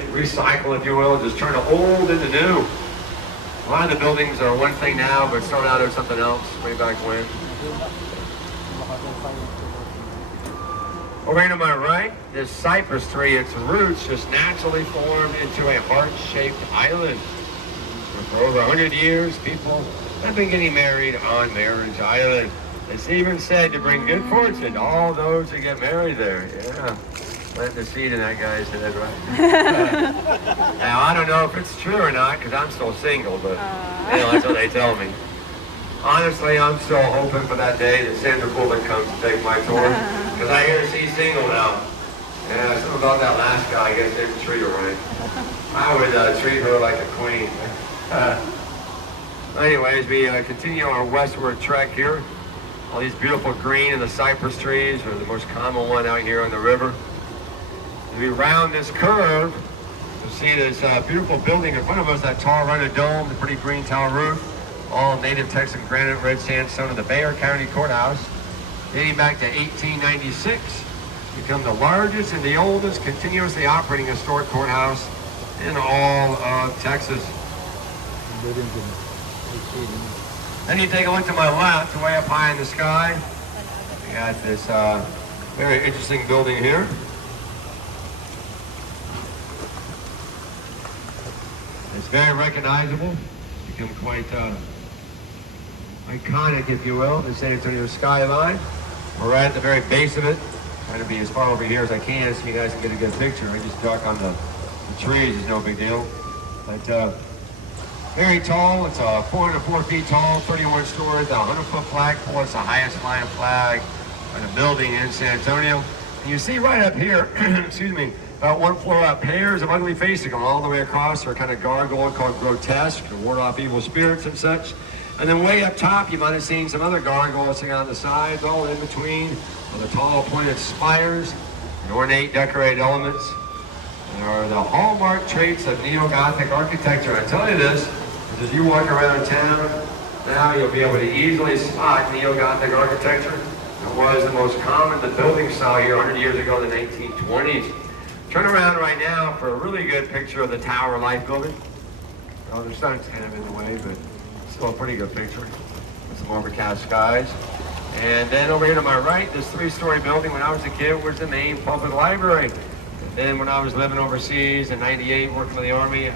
recycle, if you will, just turn old into new. A lot of the buildings are one thing now, but started out as something else way back when. Over here to my right, this cypress tree, its roots just naturally formed into a heart-shaped island. For over 100 years, people have been getting married on Marriage Island. It's even said to bring good fortune to all those who get married there. Yeah, plant the seed in that guy's head, right? Now, I don't know if it's true or not, because I'm still single, but you know, that's what they tell me. Honestly, I'm still hoping for that day that Sandra Bullock comes to take my tour, because I hear she's single now. Yeah, something about that last guy, I guess didn't treat her right. I would treat her like a queen. Anyways, we continue our westward trek here. All these beautiful green and the cypress trees are the most common one out here on the river. As we round this curve, you'll see this beautiful building in front of us, that tall rounded dome, the pretty green tile roof, all native Texan granite, red sandstone of the Bexar County Courthouse, dating back to 1896. Become the largest and the oldest continuously operating historic courthouse in all of Texas. Then you take a look to my left, way up high in the sky. We got this very interesting building here. It's very recognizable. Become quite iconic, if you will, the San Antonio skyline. We're right at the very base of it. Trying to be as far over here as I can so you guys can get a good picture. I just duck on the trees, is no big deal. But very tall. It's 404 feet tall, 31 stories, a 100-foot flagpole. It's the highest flying flag on a building in San Antonio. And you see right up here, excuse me, about one floor up, pairs of ugly faces going all the way across. They're kind of gargoyle called grotesque to ward off evil spirits and such. And then way up top, you might have seen some other gargoyles sitting on the sides, all in between, with the tall pointed spires and ornate decorated elements. There are the hallmark traits of neo-Gothic architecture. I tell you this, because as you walk around town, now you'll be able to easily spot neo-Gothic architecture. It was the most common, the building style here 100 years ago in the 1920s. Turn around right now for a really good picture of the Tower Life building. Oh, the sun's kind of in the way, but still a pretty good picture with some overcast skies. And then over here to my right, this 3-story building when I was a kid was the main public library. And then when I was living overseas in '98, working for the Army,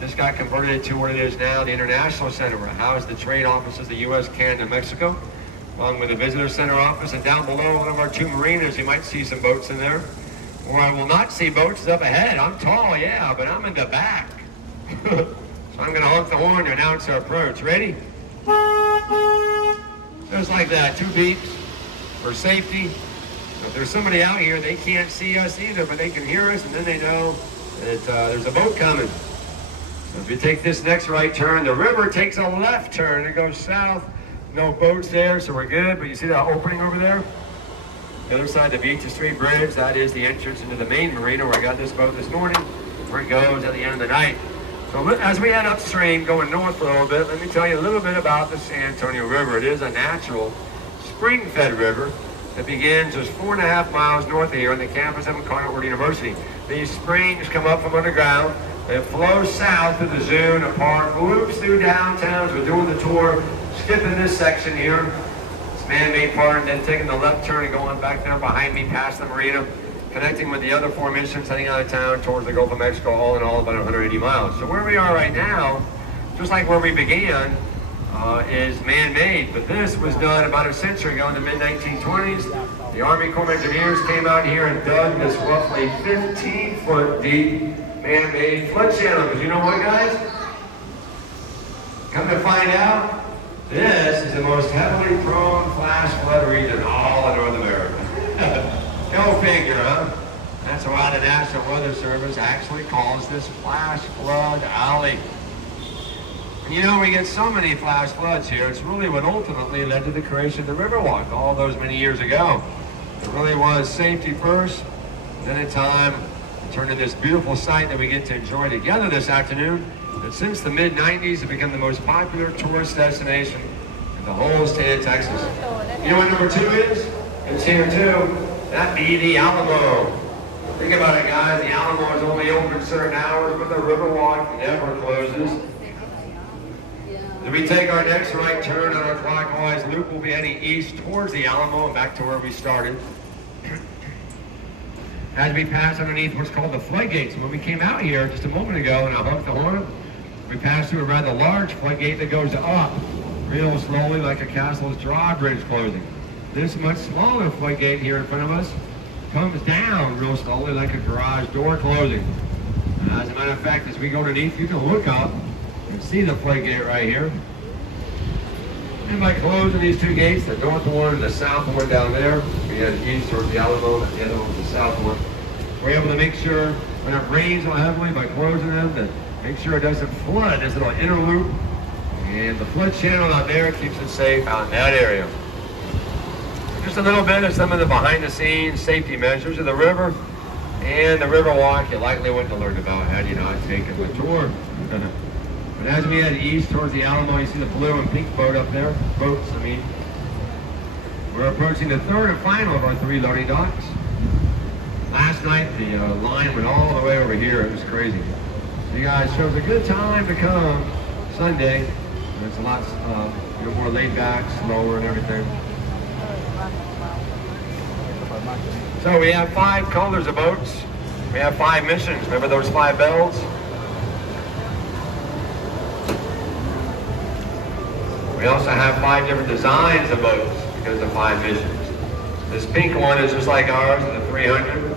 this got converted to what it is now, the International Center, where it housed the trade offices of the U.S., Canada, and Mexico, along with the Visitor Center office. And down below one of our 2 marinas, you might see some boats in there. Where I will not see boats is up ahead. I'm tall, yeah, but I'm in the back. So I'm going to honk the horn to announce our approach. Ready? Just like that, 2 beeps for safety. So if there's somebody out here, they can't see us either, but they can hear us, and then they know that there's a boat coming. So if you take this next right turn, the river takes a left turn. It goes south. No boats there, so we're good. But you see that opening over there? The other side of the Beach Street Bridge, that is the entrance into the main marina where I got this boat this morning, where it goes at the end of the night. So as we head upstream, going north for a little bit, let me tell you a little bit about the San Antonio River. It is a natural spring-fed river that begins just 4.5 miles north of here on the campus of McConnell University. These springs come up from underground. They flow south to the zoo and the park, loops through downtown. So we're doing the tour, skipping this section here. It's man-made part, and then taking the left turn and going back there behind me past the marina, connecting with the other formations heading out of town towards the Gulf of Mexico, all in all about 180 miles. So where we are right now, just like where we began, is man-made, but this was done about a century ago in the mid-1920s. The Army Corps of Engineers came out here and dug this roughly 15-foot deep man-made flood channel. Because you know what, guys? Come to find out, this is the most heavily prone flash flood region in all of North America. Go figure, huh? That's why the National Weather Service actually calls this flash flood alley. And you know, we get so many flash floods here, it's really what ultimately led to the creation of the Riverwalk all those many years ago. It really was safety first, then in time, it turned into this beautiful site that we get to enjoy together this afternoon. And since the mid-90s, it became the most popular tourist destination in the whole state of Texas. You know what number 2 is? It's here too. That'd be the Alamo. Think about it, guys. The Alamo is only open certain hours, but the Riverwalk never closes. As we take our next right turn on our clockwise loop, we'll be heading east towards the Alamo and back to where we started. As we pass underneath what's called the floodgates. When we came out here just a moment ago and I honked the horn, we passed through a rather large floodgate that goes up real slowly like a castle's drawbridge closing. This much smaller floodgate here in front of us comes down real slowly like a garage door closing. As a matter of fact, as we go underneath, you can look up and see the floodgate right here. And by closing these two gates, the north one and the south one down there, we head east towards the Alamo, and the other one's the south one. We're able to make sure when it rains so heavily by closing them, to make sure it doesn't flood this little inner loop. And the flood channel out there keeps it safe out in that area. Just a little bit of some of the behind-the-scenes safety measures of the river and the Riverwalk you likely wouldn't have learned about had you not taken the tour. But as we head east towards the Alamo, you see the blue and pink boat up there. Boats, I mean. We're approaching the third and final of our 3 loading docks. Last night, the line went all the way over here. It was crazy. So you guys chose a good time to come Sunday. It's a lot more laid back, slower and everything. So we have 5 colors of boats. We have 5 missions. Remember those 5 bells? We also have 5 different designs of boats because of 5 missions. This pink one is just like ours, the 300.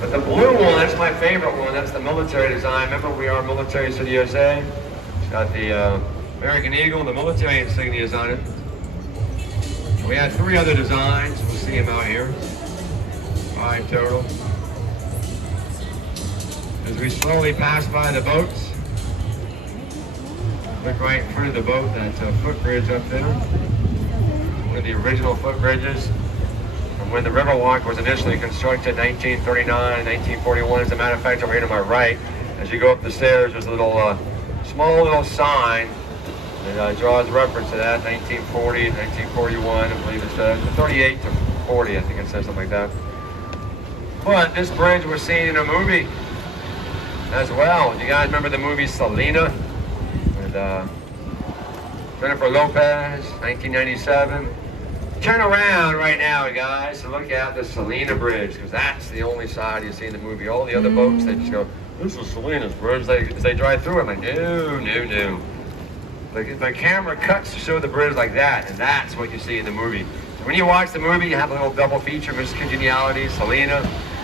But the blue one, that's my favorite one. That's the military design. Remember, we are military to the USA. It's got the American Eagle, the military insignias on it. We had 3 other designs. We'll see them out here. 5 total. As we slowly pass by the boats, look right in front of the boat, that footbridge up there. One of the original footbridges from when the Riverwalk was initially constructed in 1939, 1941. As a matter of fact, over here to my right, as you go up the stairs, there's a little small little sign that draws reference to that, 1940, 1941, I believe it says, 38 to 40, I think it says something like that. But this bridge was seen in a movie as well. Do you guys remember the movie Selena? With Jennifer Lopez, 1997. Turn around right now, guys, to look at the Selena Bridge, because that's the only side you see in the movie. All the other boats, they just go, this is Selena's bridge. As they drive through it, I'm like, no. Like, the camera cuts to show the bridge like that, and that's what you see in the movie. So when you watch the movie, you have a little double feature, Miss Congeniality, Selena.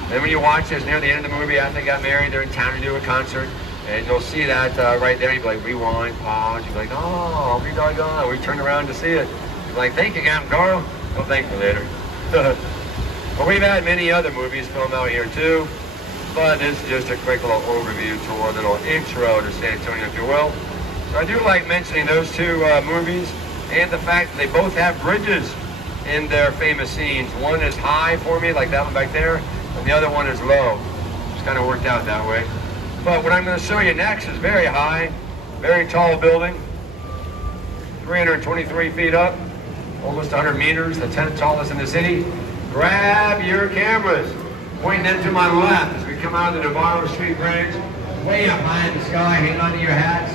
Then when you watch this near the end of the movie, after they got married, they're in town to do a concert, and you'll see that right there. You'll be like, rewind, pause. You'll be like, oh, I'll be doggone. We turn around to see it. You'll be like, thank you, Captain Carl. Well, thank you later. But we've had many other movies filmed out here too, but this is just a quick little overview tour, a little intro to San Antonio, if you will. So I do like mentioning those 2 movies and the fact that they both have bridges in their famous scenes. One is high for me, like that one back there, and the other one is low. It's kind of worked out that way. But what I'm going to show you next is very high, very tall building, 323 feet up, almost 100 meters, the 10th tallest in the city. Grab your cameras, point them to my left as we come out of the Navarro Street Bridge, way up high in the sky, hang on to your hats.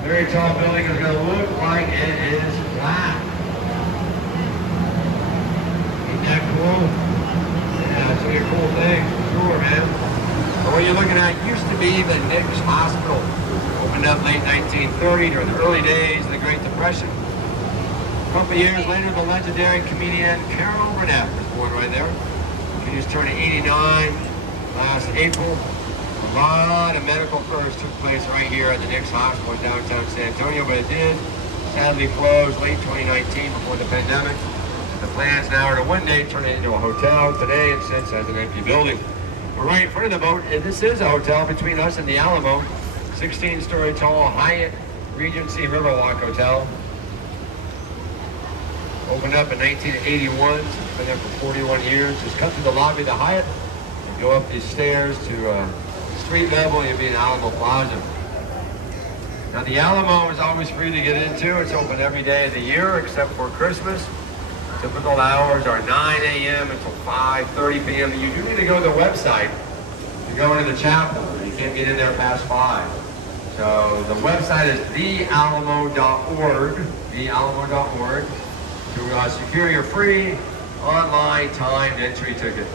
Very tall building is going to look like it is flat. Ain't that cool? Yeah, it's really a cool thing, sure, man. But what you're looking at used to be the Nix Hospital. Opened up late 1930 during the early days of the Great Depression. A couple of years later, the legendary comedian Carol Burnett was born right there. She just turned 89 last April. A lot of medical firsts took place right here at the Nix Hospital in downtown San Antonio, but it did sadly close late 2019 before the pandemic. The plans now are to one day turn it into a hotel. Today it sits as an empty building. We're right in front of the boat, and this is a hotel between us and the Alamo. 16-story tall Hyatt Regency Riverwalk Hotel. Opened up in 1981, so it's been there for 41 years. Just come through the lobby of the Hyatt and go up these stairs to street level, you'll be in Alamo Plaza. Now the Alamo is always free to get into. It's open every day of the year except for Christmas. Typical hours are 9 a.m. until 5:30 p.m. You do need to go to the website to go into the chapel. You can't get in there past 5. So the website is thealamo.org, thealamo.org, to secure your free online timed entry ticket.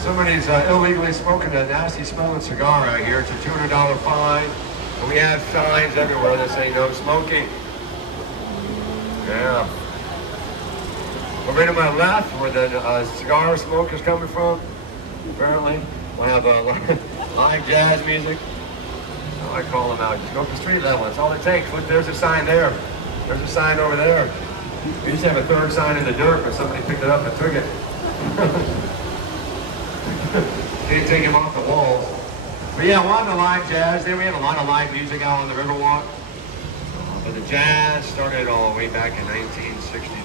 Somebody's illegally smoking a nasty smelling cigar out here. It's a $200 fine. And we have signs everywhere that say no smoking. Yeah. Over to my left, where the cigar smoke is coming from, apparently, we'll have live jazz music. I call them out. Just go up the street level. That's all it takes. Look, there's a sign there. There's a sign over there. We used to have a third sign in the dirt, but somebody picked it up and took it. Can't take him off the walls. But yeah, a lot of live jazz. Then we have a lot of live music out on the Riverwalk. But the jazz started all the way back in 1960.